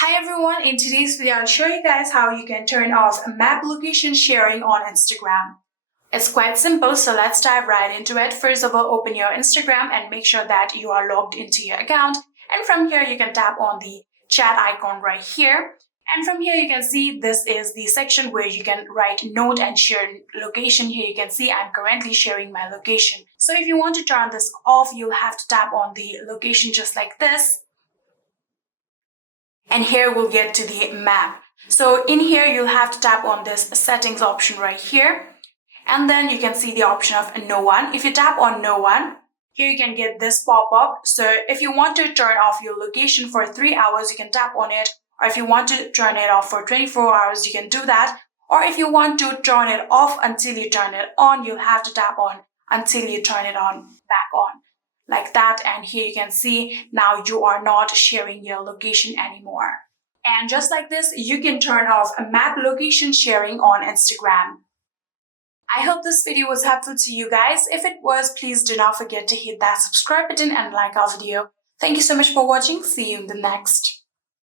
Hi everyone, in today's video I'll show you guys how you can turn off map location sharing on Instagram. It's quite simple, so let's dive right into it. First of all, open your Instagram and make sure that you are logged into your account. And from here you can tap on the chat icon right here. And from here you can see this is the section where you can write note and share location. Here you can see I'm currently sharing my location. So if you want to turn this off, you'll have to tap on the location just like this. And here we'll get to the map. So in here you'll have to tap on this settings option right here. And then you can see the option of no one. If you tap on no one, here you can get this pop-up. So if you want to turn off your location for 3 hours, you can tap on it. Or if you want to turn it off for 24 hours, you can do that. Or if you want to turn it off until you turn it on, you'll have to tap on until you turn it on back on. Like that, and here you can see now you are not sharing your location anymore. And just like this, you can turn off map location sharing on Instagram. I hope this video was helpful to you guys. If it was, please do not forget to hit that subscribe button and like our video. Thank you so much for watching. See you in the next.